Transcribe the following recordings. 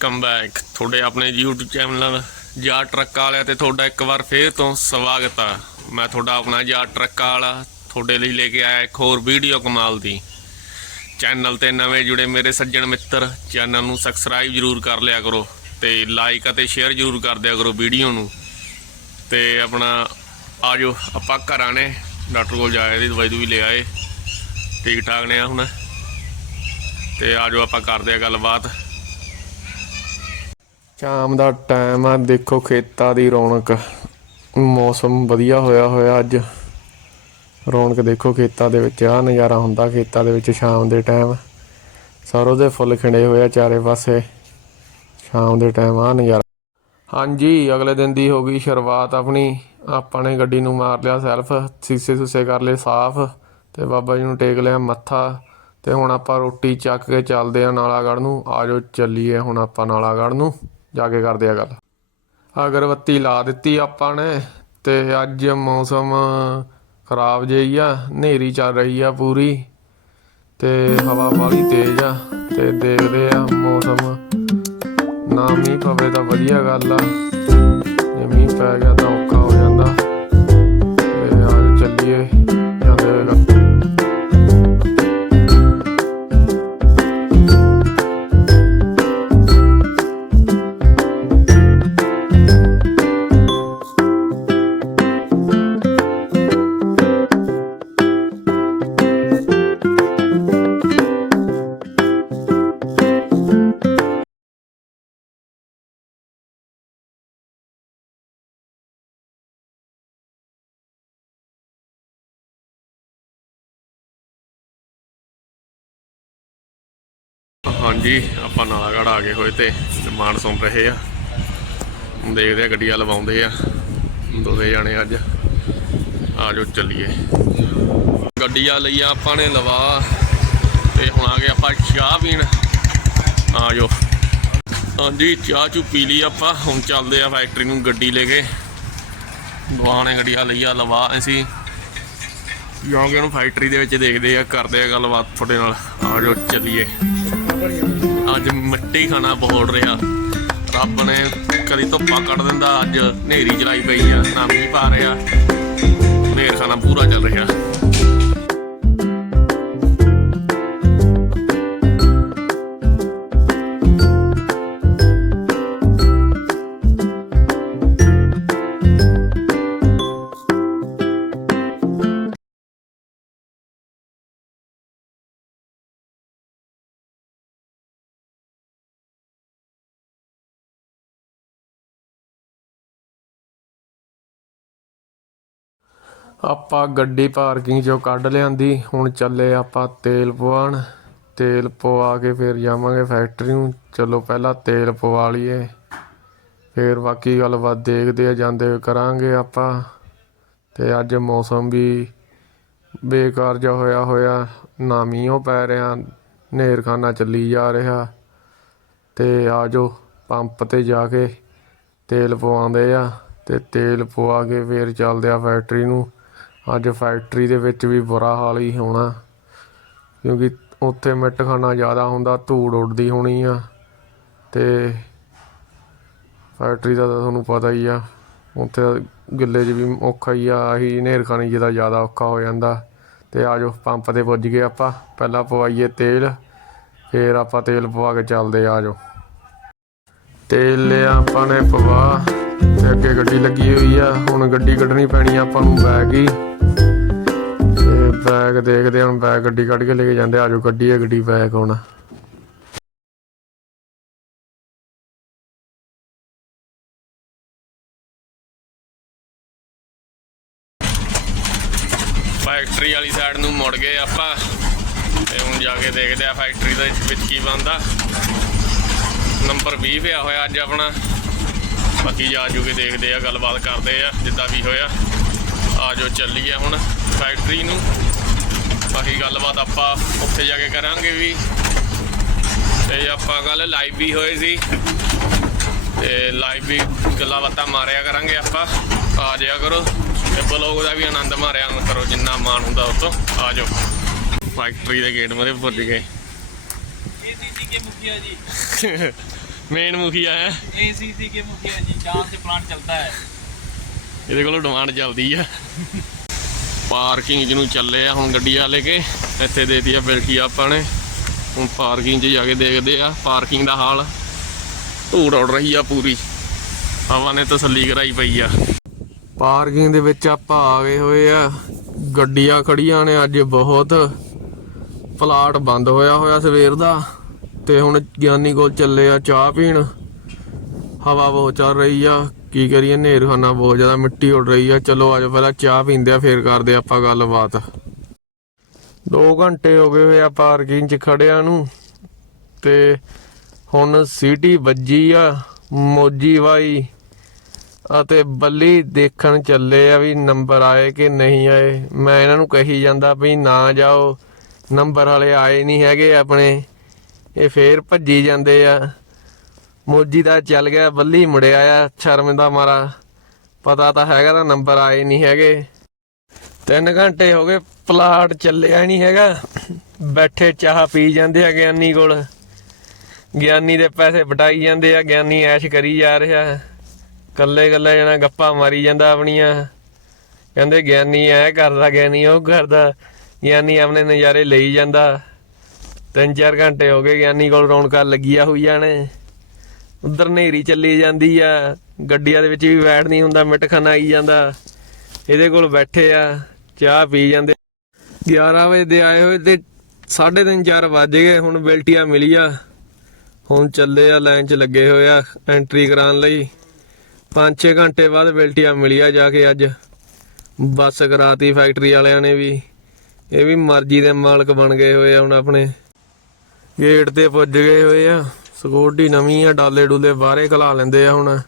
Welcome back ਤੁਹਾਡੇ ਆਪਣੇ YouTube channel ਜਾ ਟਰੱਕ ਵਾਲਿਆਂ ਤੇ ਤੁਹਾਡਾ ਇੱਕ ਵਾਰ ਫੇਰ ਤੋਂ ਸਵਾਗਤ ਆ। ਮੈਂ ਤੁਹਾਡਾ ਆਪਣਾ ਜਾ ਟਰੱਕ ਵਾਲਾ, ਤੁਹਾਡੇ ਲਈ ਲੈ ਕੇ ਆਇਆ ਇੱਕ ਹੋਰ ਵੀਡੀਓ ਕਮਾਲ ਦੀ। ਚੈਨਲ ਤੇ ਨਵੇਂ ਜੁੜੇ ਮੇਰੇ ਸੱਜਣ ਮਿੱਤਰ ਚੈਨਲ ਨੂੰ ਸਬਸਕ੍ਰਾਈਬ ਜਰੂਰ ਕਰ ਲਿਆ ਕਰੋ ਤੇ ਲਾਈਕ ਅਤੇ ਸ਼ੇਅਰ ਜਰੂਰ ਕਰ ਦਿਆ ਕਰੋ ਵੀਡੀਓ ਨੂੰ। ਤੇ ਆਪਣਾ ਆਜੋ, ਆਪਾਂ ਘਰਾਂ ਨੇ, ਡਾਕਟਰ ਕੋਲ ਜਾਇਆ ਦੀ ਦਵਾਈ ਦੂਈ ਲੈ ਆਏ। ਠੀਕ ਠਾਕ ਨੇ ਆ ਹੁਣ। ਤੇ ਆਜੋ ਆਪਾਂ ਕਰਦੇ ਆ ਗੱਲਬਾਤ। ਸ਼ਾਮ ਦਾ ਟਾਈਮ ਆ, ਦੇਖੋ ਖੇਤਾਂ ਦੀ ਰੌਣਕ। ਮੌਸਮ ਵਧੀਆ ਹੋਇਆ ਹੋਇਆ ਅੱਜ। ਰੌਣਕ ਦੇਖੋ ਖੇਤਾਂ ਦੇ ਵਿੱਚ ਆ ਨਜ਼ਾਰਾ ਹੁੰਦਾ ਖੇਤਾਂ ਦੇ ਵਿੱਚ ਸ਼ਾਮ ਦੇ ਟਾਈਮ। ਸਰੋਂ ਦੇ ਫੁੱਲ ਖਿੰਡੇ ਹੋਏ ਆ ਚਾਰੇ ਪਾਸੇ। ਸ਼ਾਮ ਦੇ ਟਾਈਮ ਆ ਨਜ਼ਾਰਾ। ਹਾਂਜੀ, ਅਗਲੇ ਦਿਨ ਦੀ ਹੋ ਗਈ ਸ਼ੁਰੂਆਤ ਆਪਣੀ। ਆਪਾਂ ਨੇ ਗੱਡੀ ਨੂੰ ਮਾਰ ਲਿਆ ਸੈਲਫ, ਸੀਸੇ ਸੁਸੇ ਕਰ ਲਏ ਸਾਫ਼। ਤੇ ਬਾਬਾ ਜੀ ਨੂੰ ਟੇਕ ਲਿਆ ਮੱਥਾ। ਤੇ ਹੁਣ ਆਪਾਂ ਰੋਟੀ ਚੱਕ ਕੇ ਚੱਲਦੇ ਆ ਨਾਲਾਗੜ੍ਹ ਨੂੰ। ਆਜੋ ਚੱਲੀਏ ਹੁਣ ਆਪਾਂ ਨਾਲਾਗੜ੍ਹ ਨੂੰ। ਜਾ ਕੇ ਕਰਦੇ ਆ ਗੱਲ। ਅਗਰਬੱਤੀ ਲਾ ਦਿੱਤੀ ਆਪਾਂ ਨੇ ਤੇ ਅੱਜ ਮੌਸਮ ਖਰਾਬ ਜਿਹੀ ਆ, ਹਨੇਰੀ ਚੱਲ ਰਹੀ ਆ ਪੂਰੀ ਤੇ ਹਵਾ ਬਾਲੀ ਤੇਜ਼ ਆ ਤੇ ਦੇਖਦੇ ਆ ਮੌਸਮ। ਨਾ ਮੀਂਹ ਪਵੇ ਤਾਂ ਵਧੀਆ ਗੱਲ ਆ, ਜੇ ਮੀਂਹ ਪੈ ਗਿਆ ਤਾਂ ਹਾਂਜੀ, ਆਪਾਂ ਨਾਲਾਗੜ੍ਹ ਆ ਗਏ ਹੋਏ ਤੇ ਡਿਮਾਂਡ ਸੁਣ ਰਹੇ ਆ। ਦੇਖਦੇ ਆ ਗੱਡੀਆਂ ਲਵਾਉਂਦੇ ਆ। ਦੋਵੇਂ ਜਾਣੇ ਅੱਜ। ਆ ਜਾਓ, ਚੱਲੀਏ। ਗੱਡੀਆਂ ਲਈਆਂ ਆਪਾਂ ਨੇ ਲਵਾ। ਤੇ ਹੁਣ ਆ ਗਏ ਆਪਾਂ ਚਾਹ ਪੀਣ। ਆ ਜਾਓ। ਹਾਂਜੀ, ਚਾਹ ਚੂ ਪੀ ਲਈ ਆਪਾਂ। ਹੁਣ ਚੱਲਦੇ ਆ ਫੈਕਟਰੀ ਨੂੰ ਗੱਡੀ ਲੈ ਕੇ। ਦੁਆਣੇ ਗੱਡੀਆਂ ਆ ਲਵਾ ਅਸੀਂ। ਜਾਓਗੇ ਉਹਨੂੰ ਫੈਕਟਰੀ ਦੇ ਵਿੱਚ ਦੇਖਦੇ ਆ, ਕਰਦੇ ਆ ਗੱਲਬਾਤ ਤੁਹਾਡੇ ਨਾਲ। ਆ ਜਾਓ, ਚੱਲੀਏ। ਅੱਜ ਮਿੱਟੀ ਖਾਣਾ ਬੋੜ ਰਿਹਾ। ਰੱਬ ਨੇ ਕਦੀ ਧੁੱਪਾਂ ਕੱਢ ਦਿੰਦਾ, ਅੱਜ ਹਨੇਰੀ ਚਲਾਈ ਪਈ ਆ, ਨਾ ਮੀਂਹ ਪਾ ਰਿਹਾ। ਹਨੇਰ ਖਾਣਾ ਪੂਰਾ ਚੱਲ ਰਿਹਾ। ਆਪਾਂ ਗੱਡੀ ਪਾਰਕਿੰਗ ਚੋਂ ਕੱਢ ਲਿਆਂਦੀ, ਹੁਣ ਚੱਲੇ ਆਪਾਂ ਤੇਲ ਪਵਾਉਣ। ਤੇਲ ਪਵਾ ਕੇ ਫਿਰ ਜਾਵਾਂਗੇ ਫੈਕਟਰੀ ਨੂੰ। ਚਲੋ ਪਹਿਲਾਂ ਤੇਲ ਪਵਾ ਲਈਏ। ਫਿਰ ਬਾਕੀ ਗੱਲਬਾਤ ਦੇਖਦੇ ਆ, ਜਾਂਦੇ ਕਰਾਂਗੇ ਆਪਾਂ। ਤੇ ਅੱਜ ਮੌਸਮ ਵੀ ਬੇਕਾਰ ਜਿਹਾ ਹੋਇਆ ਹੋਇਆ। ਨਾ ਮੀਂਹ ਪੈ ਰਿਹਾ, ਨੇਰਖਾਨਾ ਚੱਲੀ ਜਾ ਰਿਹਾ। ਤੇ ਆਜੋ ਪੰਪ ਤੇ ਜਾ ਕੇ ਤੇਲ ਪਵਾਉਂਦੇ ਆ। ਤੇ ਤੇਲ ਪਵਾ ਕੇ ਫੇਰ ਚੱਲਦੇ ਆ ਫੈਕਟਰੀ ਨੂੰ। ਅੱਜ ਫੈਕਟਰੀ ਦੇ ਵਿੱਚ ਵੀ ਬੁਰਾ ਹਾਲ ਹੀ ਹੋਣਾ। ਕਿਉਂਕਿ ਉੱਥੇ ਮਿੱਟ ਖਾਣਾ ਜ਼ਿਆਦਾ ਹੁੰਦਾ, ਧੂੜ ਉੱਡਦੀ ਹੋਣੀ ਆ। ਅਤੇ ਫੈਕਟਰੀ ਦਾ ਤਾਂ ਤੁਹਾਨੂੰ ਪਤਾ ਹੀ ਆ, ਉੱਥੇ ਗਿੱਲੇ 'ਚ ਵੀ ਔਖਾ ਹੀ ਆ, ਆਹੀ ਹਨੇਰਖਾਨੀ ਜਿਹਦਾ ਜ਼ਿਆਦਾ ਔਖਾ ਹੋ ਜਾਂਦਾ। ਤੇ ਆਜੋ, ਪੰਪ ਤੇ ਪੁੱਜ ਗਏ ਆਪਾਂ, ਪਹਿਲਾਂ ਪਵਾਈਏ ਤੇਲ, ਫਿਰ ਆਪਾਂ ਤੇਲ ਪਵਾ ਕੇ ਚੱਲਦੇ ਆ, ਆਜੋ। ਤੇਲ ਲਿਆ ਆਪਾਂ ਨੇ ਪਵਾ, ਤੇ ਅੱਗੇ ਗੱਡੀ ਲੱਗੀ ਹੋਈ ਆ, ਹੁਣ ਗੱਡੀ ਕੱਢਣੀ ਪੈਣੀ ਆਪਾਂ ਨੂੰ ਬੈਗ ਹੀ। ਬੈਗ ਦੇਖਦੇ ਹੁਣ ਬੈਗ ਗੱਡੀ ਕੱਢ ਕੇ ਲੈ ਕੇ ਜਾਂਦੇ ਆਜੋ ਗੱਡੀ ਹੈ ਗੱਡੀ ਬੈਗ ਹੁਣ। ਫੈਕਟਰੀ ਵਾਲੀ ਸਾਈਡ ਨੂੰ ਮੁੜ ਗਏ ਆਪਾਂ। ਤੇ ਹੁਣ ਜਾ ਕੇ ਦੇਖਦੇ ਆ ਫੈਕਟਰੀ ਦੇ ਵਿੱਚ ਕੀ ਬਣਦਾ। ਨੰਬਰ 20 ਪਿਆ ਹੋਇਆ ਅੱਜ ਆਪਣਾ। ਬਾਕੀ ਜਾ ਜੂ ਕੇ ਦੇਖਦੇ ਆ, ਗੱਲਬਾਤ ਕਰਦੇ ਆ, ਜਿੱਦਾਂ ਵੀ ਹੋਇਆ। ਆ ਜੋ ਚੱਲੀਏ ਹੁਣ ਫੈਕਟਰੀ ਨੂੰ। ਬਾਕੀ ਗੱਲਬਾਤ ਆਪਾਂ ਉੱਥੇ ਜਾ ਕੇ ਕਰਾਂਗੇ ਵੀ। ਤੇ ਆਪਾਂ ਕੱਲ ਲਾਈਵ ਵੀ ਹੋਏ ਸੀ। ਤੇ ਲਾਈਵ ਵੀ ਗੱਲਾਂ ਬਾਤਾਂ ਮਾਰਿਆ ਕਰਾਂਗੇ ਆਪਾਂ। ਆ ਜਾਇਆ ਕਰੋ। ਤੇ ਬਲੌਗ ਦਾ ਵੀ ਆਨੰਦ ਮਾਰਿਆ ਕਰੋ ਜਿੰਨਾ ਮਾਣ ਹੁੰਦਾ ਉਸ ਤੋਂ। ਆ ਜਾਓ। ਫੈਕਟਰੀ ਦੇ ਗੇਟ ਮਰੇ ਭੁੱਜ ਗਏ। ਏਸੀਸੀ ਕੇ ਮੁਖੀਆ ਜੀ। ਮੇਨ ਮੁਖੀਆ ਹੈ। ਏਸੀਸੀ ਕੇ ਮੁਖੀਆ ਜੀ ਜਹਾਂ ਸੇ ਪਲਾਂਟ ਚਲਦਾ ਹੈ। ਇਹਦੇ ਕੋਲੋਂ ਡਿਮਾਂਡ ਚੱਲਦੀ ਆ। ਪਾਰਕਿੰਗ ਜਿਹਨੂੰ ਚੱਲੇ ਆ ਹੁਣ ਗੱਡੀ ਲੈ ਕੇ, ਇੱਥੇ ਦੇਤੀ ਆ ਬਿਲਕੀ ਆਪਾਂ ਨੇ। ਹੁਣ ਪਾਰਕਿੰਗ 'ਚ ਜਾ ਕੇ ਦੇਖਦੇ ਆ, ਪਾਰਕਿੰਗ ਦਾ ਹਾਲ। ਧੂੜ ਉੜ ਰਹੀ ਆ ਪੂਰੀ। ਹਵਾ ਨੇ ਤਸੱਲੀ ਕਰਾਈ ਪਈ ਆ। ਪਾਰਕਿੰਗ ਦੇ ਵਿੱਚ ਆਪਾਂ ਆ ਗਏ ਹੋਏ ਆ। ਗੱਡੀਆਂ ਖੜੀਆਂ ਨੇ ਅੱਜ ਬਹੁਤ। ਪਲਾਟ ਬੰਦ ਹੋਇਆ ਹੋਇਆ ਸਵੇਰ ਦਾ। ਤੇ ਹੁਣ ਗਿਆਨੀ ਕੋਲ ਚੱਲੇ ਆ ਚਾਹ ਪੀਣ। ਹਵਾ ਬਹੁਤ ਚੱਲ ਰਹੀ ਆ। ਕੀ ਕਰੀਏ ਹਨੇਰਖਾਨਾ ਬਹੁਤ ਜ਼ਿਆਦਾ, ਮਿੱਟੀ ਉੱਡ ਰਹੀ ਆ। ਚਲੋ ਆਜੋ ਪਹਿਲਾਂ ਚਾਹ ਪੀਂਦੇ ਆ, ਫੇਰ ਕਰਦੇ ਆਪਾਂ ਗੱਲਬਾਤ। 2 ਘੰਟੇ ਹੋ ਗਏ ਹੋਏ ਆ ਪਾਰਕਿੰਗ 'ਚ ਖੜਿਆਂ ਨੂੰ, ਤੇ ਹੁਣ ਸਿਟੀ ਵੱਜੀ ਆ, ਮੋਜੀ ਵਾਈ, ਅਤੇ ਬੱਲੀ ਦੇਖਣ ਚੱਲੇ ਆ ਵੀ ਨੰਬਰ ਆਏ ਕਿ ਨਹੀਂ ਆਏ। ਮੈਂ ਇਹਨਾਂ ਨੂੰ ਕਹੀ ਜਾਂਦਾ ਵੀ ਨਾ ਜਾਓ, ਨੰਬਰ ਵਾਲੇ ਆਏ ਨਹੀਂ ਹੈਗੇ ਆਪਣੇ, ਇਹ ਫੇਰ ਭੱਜੀ ਜਾਂਦੇ ਆ। ਮੋਜੀ ਦਾ ਚੱਲ ਗਿਆ, ਬੱਲੀ ਮੁੜਿਆ ਆ ਸ਼ਰਮ ਦਾ ਮਾਰਾ। ਪਤਾ ਤਾਂ ਹੈਗਾ ਤਾਂ ਨੰਬਰ ਆਏ ਨਹੀਂ ਹੈਗੇ। ਤਿੰਨ ਘੰਟੇ ਹੋ ਗਏ, ਪਲਾਟ ਚੱਲਿਆ ਨਹੀਂ ਹੈਗਾ। ਬੈਠੇ ਚਾਹ ਪੀ ਜਾਂਦੇ ਆ ਗਿਆਨੀ ਕੋਲ। ਗਿਆਨੀ ਦੇ ਪੈਸੇ ਵਟਾਈ ਜਾਂਦੇ ਆ, ਗਿਆਨੀ ਐਸ਼ ਕਰੀ ਜਾ ਰਿਹਾ। ਕੱਲੇ ਕੱਲੇ ਜਣਾ ਗੱਪਾਂ ਮਾਰੀ ਜਾਂਦਾ ਆਪਣੀਆਂ। ਕਹਿੰਦੇ ਗਿਆਨੀ ਐ ਕਰਦਾ, ਗਿਆਨੀ ਉਹ ਕਰਦਾ। ਗਿਆਨੀ ਆਪਣੇ ਨਜ਼ਾਰੇ ਲਈ ਜਾਂਦਾ। ਤਿੰਨ ਚਾਰ ਘੰਟੇ ਹੋ ਗਏ, ਗਿਆਨੀ ਕੋਲ ਰੌਣਕਾਂ ਲੱਗੀਆਂ ਹੋਈਆਂ ਨੇ। ਉਧਰ ਨੇਰੀ ਚੱਲੀ ਜਾਂਦੀ ਆ। ਗੱਡੀਆਂ ਦੇ ਵਿੱਚ ਵੀ ਬੈਠ ਨਹੀਂ ਹੁੰਦਾ, ਮਿੱਟ ਖਾਣਾ ਆਈ ਜਾਂਦਾ। ਇਹਦੇ ਕੋਲ ਬੈਠੇ ਆ, ਚਾਹ ਪੀ ਜਾਂਦੇ। 11 ਵਜੇ ਦੇ ਆਏ ਹੋਏ ਤੇ 3:30 4 ਵੱਜ ਗਏ, ਹੁਣ ਬੈਲਟੀਆ ਮਿਲੀ ਆ। ਹੁਣ ਚੱਲੇ ਆ, ਲਾਈਨ 'ਚ ਲੱਗੇ ਹੋਏ ਆ, ਐਂਟਰੀ ਕਰਾਉਣ ਲਈ। 5-6 ਘੰਟੇ ਬਾਅਦ ਬੈਲਟੀਆ ਮਿਲੀ ਆ ਜਾ ਕੇ ਅੱਜ। ਬੱਸ ਕਰਾਤੀ ਫੈਕਟਰੀ ਵਾਲਿਆਂ ਨੇ ਵੀ। ਇਹ ਵੀ ਮਰਜ਼ੀ ਦੇ ਮਾਲਕ ਬਣ ਗਏ ਹੋਏ ਆ ਹੁਣ ਆਪਣੇ। ਗੇਟ ਤੇ ਪੁੱਜ ਗਏ ਹੋਏ ਆ। ਸਿਕਿਉਰਟੀ ਨਵੀਂ ਆ, ਡਾਲੇ ਡੂਲੇ ਬਾਹਰੇ ਖਲਾ ਲੈਂਦੇ ਆ ਹੁਣ।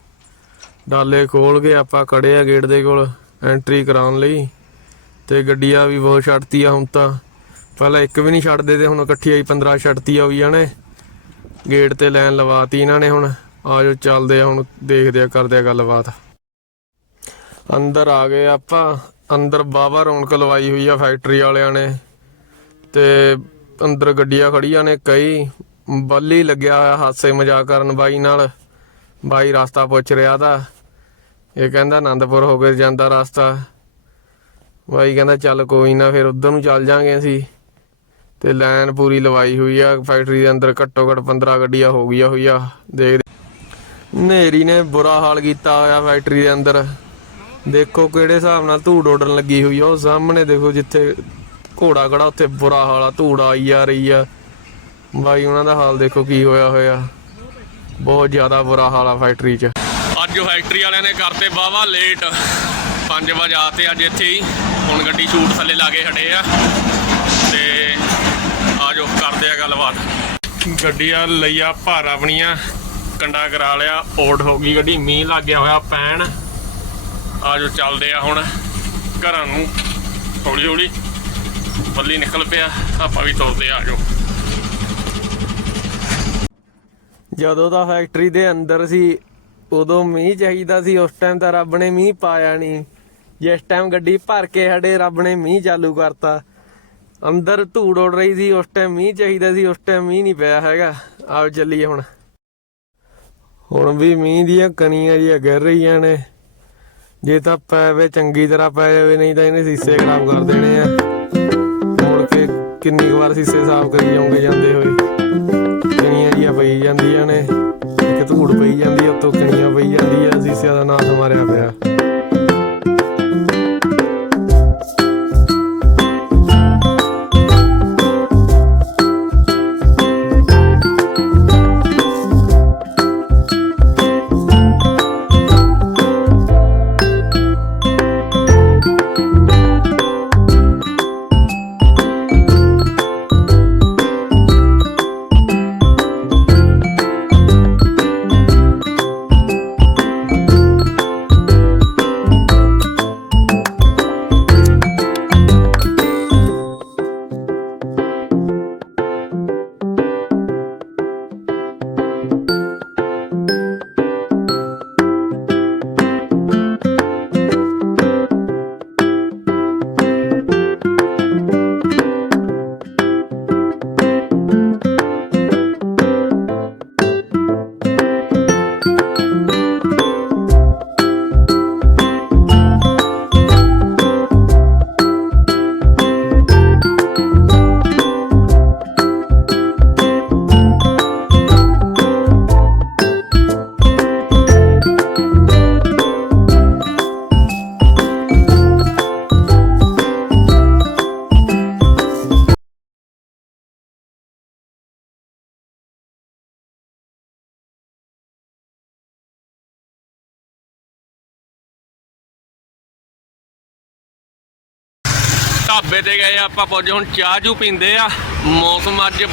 ਡਾਲੇ ਖੋਲ ਕੇ ਆਪਾਂ ਖੜੇ ਆ ਗੇਟ ਦੇ ਕੋਲ ਐਂਟਰੀ ਕਰਾਉਣ ਲਈ। ਤੇ ਗੱਡੀਆਂ ਵੀ ਬਹੁਤ ਛੱਡਤੀ ਆ ਹੁਣ ਤਾਂ। ਪਹਿਲਾਂ ਇੱਕ ਵੀ ਨਹੀਂ ਛੱਡਦੇ ਤੇ ਹੁਣ ਇਕੱਠੀ ਆਈ 15 ਛੱਡਤੀ ਆ ਹੋਈਆਂ ਨੇ ਗੇਟ ਤੇ ਲਾਈਨ ਲਵਾਤੀ ਇਹਨਾਂ ਨੇ ਹੁਣ। ਆਜੋ ਚੱਲਦੇ ਆ ਹੁਣ, ਦੇਖਦੇ ਆ, ਕਰਦੇ ਆ ਗੱਲਬਾਤ। ਅੰਦਰ ਆ ਗਏ ਆਪਾਂ। ਅੰਦਰ ਬਾਬਾ ਰੌਣਕ ਲਵਾਈ ਹੋਈ ਆ ਫੈਕਟਰੀ ਵਾਲਿਆਂ ਨੇ। ਤੇ ਅੰਦਰ ਗੱਡੀਆਂ ਖੜੀਆਂ ਨੇ ਕਈ। ਬੱਲੀ ਲੱਗਿਆ ਹੋਇਆ ਹਾਸੇ ਮਜ਼ਾਕ ਕਰਨ ਬਾਈ ਨਾਲ। ਬਾਈ ਰਸਤਾ ਪੁੱਛ ਰਿਹਾ ਤਾਂ ਇਹ ਕਹਿੰਦਾ ਆਨੰਦਪੁਰ ਹੋ ਕੇ ਜਾਂਦਾ ਰਸਤਾ। ਬਾਈ ਕਹਿੰਦਾ ਚੱਲ ਕੋਈ ਨਾ ਫਿਰ ਉਧਰ ਨੂੰ ਚੱਲ ਜਾਾਂਗੇ ਅਸੀਂ। ਤੇ ਲਾਈਨ ਪੂਰੀ ਲਵਾਈ ਹੋਈ ਆ, ਫੈਕਟਰੀ ਦੇ ਅੰਦਰ ਘੱਟੋ ਘੱਟ 15 ਗੱਡੀਆਂ ਹੋ ਗਈਆਂ ਹੋਈਆਂ। ਦੇਖ ਨੇਰੀ ਨੇ ਬੁਰਾ ਹਾਲ ਕੀਤਾ ਹੋਇਆ ਫੈਕਟਰੀ ਦੇ ਅੰਦਰ। ਦੇਖੋ ਕਿਹੜੇ ਹਿਸਾਬ ਨਾਲ ਧੂੜ ਉੱਡਣ ਲੱਗੀ ਹੋਈ ਆ। ਉਹ ਸਾਹਮਣੇ ਦੇਖੋ ਜਿੱਥੇ ਘੋੜਾ ਖੜਾ, ਉੱਥੇ ਬੁਰਾ ਹਾਲ ਆ, ਧੂੜ ਆਈ ਆ, ਰਹੀ ਆ। ਬਾਈ, ਉਹਨਾਂ ਦਾ ਹਾਲ ਦੇਖੋ ਕੀ ਹੋਇਆ ਹੋਇਆ। ਬਹੁਤ ਜ਼ਿਆਦਾ ਬੁਰਾ ਹਾਲ ਆ ਫੈਕਟਰੀ 'ਚ। ਅੱਜ ਫੈਕਟਰੀ ਵਾਲਿਆਂ ਨੇ ਕਰਤੇ ਬਾਵਾ ਲੇਟ 5 ਵਜੇ ਆਤੇ ਅੱਜ ਇੱਥੇ ਹੀ ਹੁਣ ਗੱਡੀ ਸ਼ੂਟ ਥੱਲੇ ਲਾ ਕੇ ਹਟੇ ਆ। ਤੇ ਆਜੋ ਕਰਦੇ ਆ ਗੱਲਬਾਤ। ਗੱਡੀਆਂ ਲਈਆ ਭਾਰ ਆਪਣੀਆਂ ਕੰਡਾ ਕਰਾ ਲਿਆ ਓਟ ਹੋ ਗਈ ਗੱਡੀ, ਮੀਂਹ ਲੱਗ ਗਿਆ ਹੋਇਆ ਪੈਣ। ਆਜੋ ਚੱਲਦੇ ਆ ਹੁਣ। ਘਰਾਂ ਨੂੰ ਹੌਲੀ ਹੌਲੀ ਬੱਲੀ ਨਿਕਲ ਪਿਆ, ਆਪਾਂ ਵੀ ਤੁਰਦੇ ਆ ਆਜੋ ਜਦੋਂ ਤਾਂ ਫੈਕਟਰੀ ਦੇ ਅੰਦਰ ਸੀ, ਉਦੋਂ ਮੀਂਹ ਚਾਹੀਦਾ ਸੀ, ਉਸ ਟਾਈਮ ਤਾਂ ਰੱਬ ਨੇ ਮੀਂਹ ਪਾਇਆ ਨਹੀਂ। ਜਿਸ ਟਾਈਮ ਗੱਡੀ ਭਰ ਕੇ ਸਾਡੇ ਰੱਬ ਨੇ ਮੀਂਹ ਚਾਲੂ ਕਰਤਾ। ਅੰਦਰ ਧੂੜ ਉੜ ਰਹੀ ਸੀ, ਉਸ ਟਾਈਮ ਮੀਂਹ ਚਾਹੀਦਾ ਸੀ, ਉਸ ਟਾਈਮ ਮੀਂਹ ਨਹੀਂ ਪਿਆ ਹੈਗਾ। ਆਓ ਚੱਲੀਏ ਹੁਣ। ਹੁਣ ਵੀ ਮੀਂਹ ਦੀਆਂ ਕਣੀਆਂ ਜਿਹੀਆਂ ਗਿਰ ਰਹੀਆਂ ਨੇ। ਜੇ ਤਾਂ ਪੈਵੇ ਚੰਗੀ ਤਰ੍ਹਾਂ ਪੈ ਜਾਵੇ, ਨਹੀਂ ਤਾਂ ਇਹਨੇ ਸੀਸੇ ਖਰਾਬ ਕਰ ਦੇਣੇ ਆ। ਮੁੜ ਕੇ ਕਿੰਨੀ ਕੁ ਵਾਰ ਸੀਸੇ ਸਾਫ਼ ਕਰੀ ਜਾਉਂਗੇ ਜਾਂਦੇ ਹੋਏ। ਜਾਂਦੀਆਂ ਨੇ। ਇੱਕ ਧੂੜ ਪਈ ਜਾਂਦੀ ਆ ਉੱਤੋਂ ਕਣੀਆਂ ਪਈ ਜਾਂਦੀ ਆ। ਸੀਸਿਆਂ ਦਾ ਨਾਸ ਮਾਰਿਆ ਪਿਆ। ਢਾਬੇ ਤੇ ਗਏ ਆਪਾਂ ਪੁੱਜ ਹੁਣ ਚਾਹ ਚੂ ਪੀਂਦੇ ਆ। ਮੌਸਮ ਅੱਜ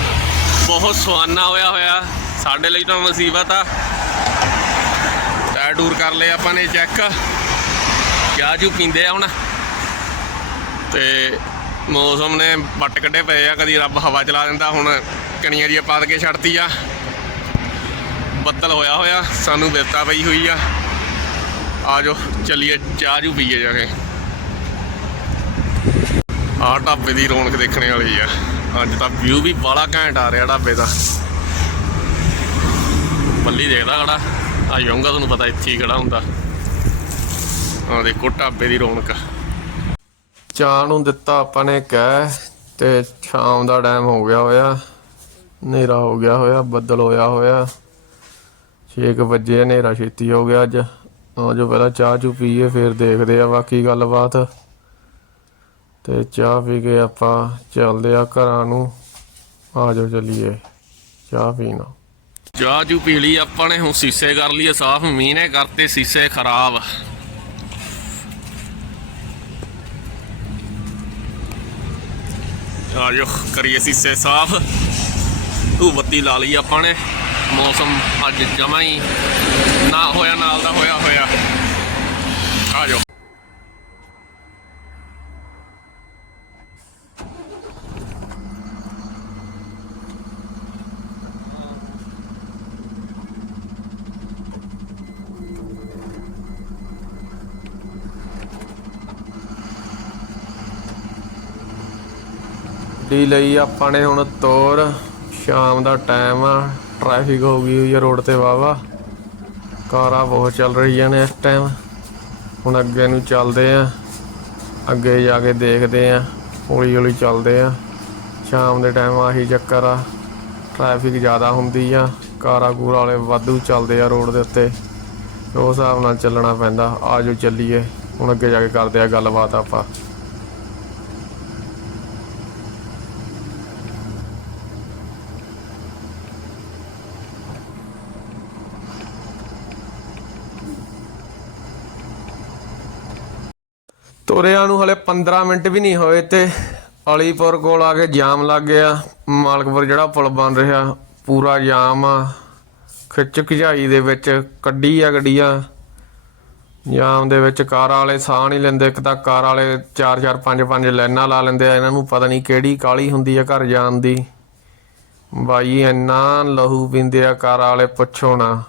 ਬਹੁਤ ਸੁਹਾਨਾ ਹੋਇਆ ਹੋਇਆ। ਸਾਡੇ ਲਈ ਤਾਂ ਮੁਸੀਬਤ ਆ। ਟਾਇਰ ਟੂਰ ਕਰ ਲਏ ਆਪਾਂ ਨੇ ਚੈੱਕ। ਚਾਹ ਚੂ ਪੀਂਦੇ ਆ ਹੁਣ। ਤੇ ਮੌਸਮ ਨੇ ਪੱਟ ਕੱਢੇ ਪਏ ਆ, ਕਦੀ ਰੱਬ ਹਵਾ ਚਲਾ ਦਿੰਦਾ, ਹੁਣ ਕਣੀਆਂ ਜੀ ਪਾ ਕੇ ਛੱਡਤੀ ਆ। ਬੱਦਲ ਹੋਇਆ ਹੋਇਆ, ਸਾਨੂੰ ਬਿਰਤਾ ਪਈ ਹੋਈ ਆ। ਆਜੋ ਚੱਲੀਏ, ਚਾਹ ਜੂ ਪੀਏ ਜਾ ਕੇ। ਆਹ ਢਾਬੇ ਦੀ ਰੌਣਕ ਦੇਖਣ ਵਾਲੀ ਆ। ਅੱਜ ਤਾਂ ਵਿਊ ਵੀ ਬਾਲਾ ਘੈਂਟ ਆ ਰਿਹਾ ਢਾਬੇ ਦਾ। ਬੱਲੀ ਦੇਖਦਾ ਖੜਾ। ਆ ਜਾਊਂਗਾ ਤੁਹਾਨੂੰ ਪਤਾ ਇੱਥੇ ਹੀ ਖੜਾ ਹੁੰਦਾ। ਆ ਦੇਖੋ ਢਾਬੇ ਦੀ ਰੌਣਕ। ਚਾਹ ਨੂੰ ਦਿੱਤਾ ਆਪਾਂ ਨੇ ਕਹਿ ਤੇ ਸ਼ਾਮ ਦਾ ਟਾਈਮ ਹੋ ਗਿਆ ਹੋਇਆ। ਹਨੇਰਾ ਹੋ ਗਿਆ ਹੋਇਆ, ਬੱਦਲ ਹੋਇਆ ਹੋਇਆ। 6 ਵਜੇ, ਹਨੇਰਾ ਛੇਤੀ ਹੋ ਗਿਆ ਅੱਜ। ਆ ਜੋ ਪਹਿਲਾਂ ਚਾਹ ਚੂ ਪੀਏ, ਫਿਰ ਦੇਖਦੇ ਆ ਬਾਕੀ ਗੱਲਬਾਤ। ਤੇ ਚਾਹ ਪੀ ਕੇ ਆਪਾਂ, ਚੱਲਦੇ ਆ ਘਰਾਂ ਨੂੰ। ਆ ਜਾਓ ਚੱਲੀਏ, ਚਾਹ ਪੀਣਾ। ਚਾਹ ਜੂ ਪੀ ਲਈ, ਆਪਾਂ ਨੇ ਹੁਣ ਸੀਸੇ ਕਰ ਲਈਏ ਸਾਫ਼, ਮੀਂਹ ਨੇ ਕਰਤੇ ਸੀਸੇ ਖਰਾਬ। ਆ ਆਜੋ ਕਰੀਏ ਸੀਸੇ ਸਾਫ਼। ਤੂੰ ਬੱਤੀ ਲਾ ਲਈ ਆਪਾਂ ਨੇ, ਮੌਸਮ ਅੱਜ ਜਮਾ ਹੀ ਨਾ ਹੋਇਆ ਨਾ ਦਾ ਹੋਇਆ ਹੋਇਆ ਆਜੋ ਡੀ ਲਈ ਆਪਾਂ ਨੇ ਹੁਣ ਤੋਰ, ਸ਼ਾਮ ਦਾ ਟਾਈਮ ਆ ਟ੍ਰੈਫਿਕ ਹੋ ਗਈ ਹੋਈ ਆ ਰੋਡ ਤੇ ਵਾਵਾ ਕਾਰਾਂ ਬਹੁਤ ਚੱਲ ਰਹੀਆਂ ਨੇ ਇਸ ਟਾਈਮ ਹੁਣ ਅੱਗੇ ਨੂੰ ਚੱਲਦੇ ਆ। ਅੱਗੇ ਜਾ ਕੇ ਦੇਖਦੇ ਆ, ਹੌਲੀ ਹੌਲੀ ਚੱਲਦੇ ਆ। ਸ਼ਾਮ ਦੇ ਟਾਈਮ ਆਹੀ ਚੱਕਰ ਆ। ਟ੍ਰੈਫਿਕ ਜ਼ਿਆਦਾ ਹੁੰਦੀ ਆ, ਕਾਰਾਂ ਕੂਰਾਂ ਵਾਲੇ ਵਾਧੂ ਚੱਲਦੇ ਆ ਰੋਡ ਦੇ ਉੱਤੇ। ਉਸ ਹਿਸਾਬ ਨਾਲ ਚੱਲਣਾ ਪੈਂਦਾ। ਆਜੋ ਚੱਲੀਏ। ਹੁਣ ਅੱਗੇ ਜਾ ਕੇ ਕਰਦੇ ਆ ਗੱਲਬਾਤ ਆਪਾਂ। ਤੁਰਿਆਂ ਨੂੰ ਹਲੇ 15 ਮਿੰਟ ਵੀ ਨਹੀਂ ਹੋਏ ਤੇ ਅਲੀਪੁਰ ਕੋਲ ਆ ਕੇ ਜਾਮ ਲੱਗ ਗਿਆ। ਮਾਲਕਪੁਰ ਜਿਹੜਾ ਪੁਲ ਬਣ ਰਿਹਾ, ਪੂਰਾ ਜਾਮ ਆ। ਖਿੱਚ ਖਿਚਾਈ ਦੇ ਵਿੱਚ ਕੱਢੀ ਆ ਗੱਡੀਆਂ। ਜਾਮ ਦੇ ਵਿੱਚ ਕਾਰ ਵਾਲੇ ਸਾਹ ਨਹੀਂ ਲੈਂਦੇ, ਇੱਕ ਤਾਂ ਕਾਰ ਵਾਲੇ 4 4 5 5 ਲਾਈਨਾਂ ਲਾ ਲੈਂਦੇ ਆ, ਇਹਨਾਂ ਨੂੰ ਪਤਾ ਨਹੀਂ ਕਿਹੜੀ ਕਾਲੀ ਹੁੰਦੀ ਆ ਘਰ ਜਾਣ ਦੀ। ਬਾਈ, ਇੰਨਾ ਲਹੂ ਪੀਂਦੇ ਆ ਕਾਰ ਵਾਲੇ, ਪੁੱਛੋ ਨਾ।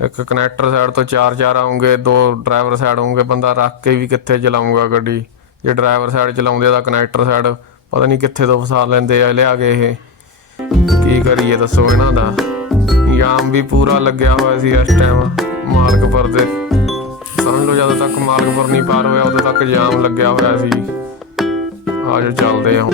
ਇੱਕ ਕਨੈਕਟਰ ਸਾਈਡ ਤੋਂ ਚਾਰ ਚਾਰ ਆਉਂਗੇ, ਦੋ ਡਰਾਈਵਰ ਸਾਈਡ ਆਉਂਗੇ ਬੰਦਾ ਰੱਖ ਕੇ ਵੀ ਕਿੱਥੇ ਚਲਾਊਗਾ ਗੱਡੀ। ਜੇ ਡਰਾਈਵਰ ਸਾਈਡ ਚਲਾਉਂਦੇ ਆ ਤਾਂ ਕਨੈਕਟਰ ਸਾਈਡ, ਪਤਾ ਨਹੀਂ ਕਿੱਥੇ ਤੋਂ ਫਸਾ ਲੈਂਦੇ ਆ, ਲਿਆ ਕੇ ਇਹ। ਕੀ ਕਰੀਏ ਦੱਸੋ ਇਹਨਾਂ ਦਾ? ਜਾਮ ਵੀ ਪੂਰਾ ਲੱਗਿਆ ਹੋਇਆ ਸੀ ਇਸ ਟਾਈਮ ਮਾਲਕਪੁਰ ਦੇ। ਸਮਝ ਲਓ ਜਦੋਂ ਤੱਕ ਮਾਲਕਪੁਰ ਨਹੀਂ ਪਾਰ ਹੋਇਆ, ਉਦੋਂ ਤੱਕ ਜਾਮ ਲੱਗਿਆ ਹੋਇਆ ਸੀ। ਆਜੋ ਚੱਲਦੇ ਹਾਂ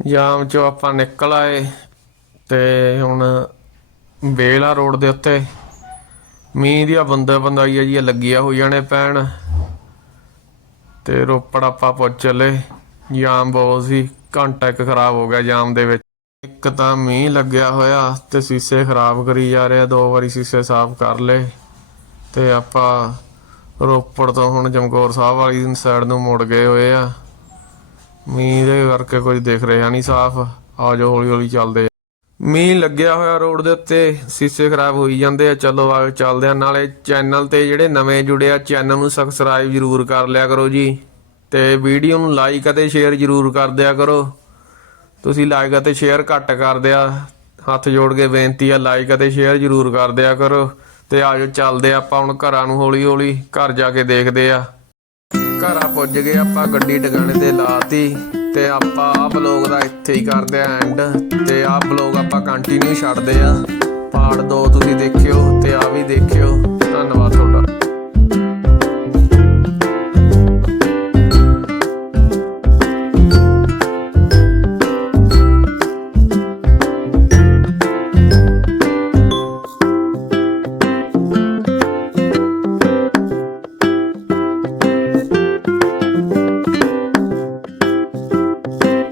ਜਾਮ ਚੋਂ ਆਪਾਂ ਨਿਕਲ ਆਏ ਤੇ ਹੁਣ ਬੇਲਾ ਰੋਡ ਦੇ ਉੱਤੇ ਮੀਂਹ ਦੀਆਂ ਬੰਦਾ ਬੰਦਾਈਆਂ ਜੀਆਂ ਲੱਗੀਆਂ ਹੋਈਆਂ ਨੇ ਪੈਣ ਤੇ ਰੋਪੜ ਆਪਾਂ ਪਹੁੰਚ ਚਲੇ। ਜਾਮ ਬਹੁਤ ਸੀ, ਘੰਟਾ ਇੱਕ ਖਰਾਬ ਹੋ ਗਿਆ ਜਾਮ ਦੇ ਵਿੱਚ। ਇੱਕ ਤਾਂ ਮੀਂਹ ਲੱਗਿਆ ਹੋਇਆ ਤੇ ਸੀਸੇ ਖਰਾਬ ਕਰੀ ਜਾ ਰਿਹਾ ਦੋ ਵਾਰੀ ਸੀਸੇ ਸਾਫ਼ ਕਰ ਲਏ। ਤੇ ਆਪਾਂ ਰੋਪੜ ਤੋਂ ਹੁਣ ਜਮਕੌਰ ਸਾਹਿਬ ਵਾਲੀ ਸਾਈਡ ਨੂੰ ਮੁੜ ਗਏ ਹੋਏ ਆ। ਮੀਂਹ ਦੇ ਕਰਕੇ ਕੁਝ ਦੇਖ ਰਿਹਾ ਨਹੀਂ, ਸਾਫ਼। ਆ ਜਾਓ, ਹੌਲੀ ਹੌਲੀ ਚੱਲਦੇ ਮੀਂਹ ਲੱਗਿਆ ਹੋਇਆ ਰੋਡ ਦੇ ਉੱਤੇ, ਸੀਸੇ ਖਰਾਬ ਹੋਈ ਜਾਂਦੇ ਆ। ਚਲੋ ਆਓ ਚੱਲਦੇ ਆ। ਨਾਲੇ ਚੈਨਲ ਤੇ ਜਿਹੜੇ ਨਵੇਂ ਜੁੜੇ ਆ, ਚੈਨਲ ਨੂੰ ਸਬਸਕ੍ਰਾਈਬ ਜਰੂਰ ਕਰ ਲਿਆ ਕਰੋ ਜੀ। ਤੇ ਵੀਡੀਓ ਨੂੰ ਲਾਈਕ ਅਤੇ ਸ਼ੇਅਰ ਜਰੂਰ ਕਰ ਦਿਆ ਕਰੋ। ਤੁਸੀਂ ਲਾਈਕ ਅਤੇ ਸ਼ੇਅਰ ਘੱਟ ਕਰਦੇ ਆ। ਹੱਥ ਜੋੜ ਕੇ ਬੇਨਤੀ ਆ ਲਾਈਕ ਅਤੇ ਸ਼ੇਅਰ ਜਰੂਰ ਕਰ ਦਿਆ ਕਰੋ। ਤੇ ਆਜੋ ਚੱਲਦੇ ਆਪਾਂ ਹੁਣ ਘਰਾਂ ਨੂੰ ਹੌਲੀ ਹੌਲੀ। ਘਰ ਜਾ ਕੇ ਦੇਖਦੇ ਆ। ਘਰਾਂ ਪੁੱਜ ਗਏ, ਆਪਾਂ ਗੱਡੀ ਟਿਕਾਣੇ ਤੇ ਲਾਤੀ ਤੇ ਆਪਾਂ ਆ ਬਲੌਗ ਦਾ ਇੱਥੇ ਹੀ ਕਰਦੇ ਆ ਐਂਡ ਤੇ ਆ ਬਲੌਗ ਆਪਾਂ ਕੰਟੀਨਿਊ ਛੱਡਦੇ ਆ ਪਾਰਟ 2 ਤੁਸੀਂ ਦੇਖਿਓ ਤੇ ਆ ਵੀ ਦੇਖਿਓ। ਧੰਨਵਾਦ ਤੁਹਾਡਾ।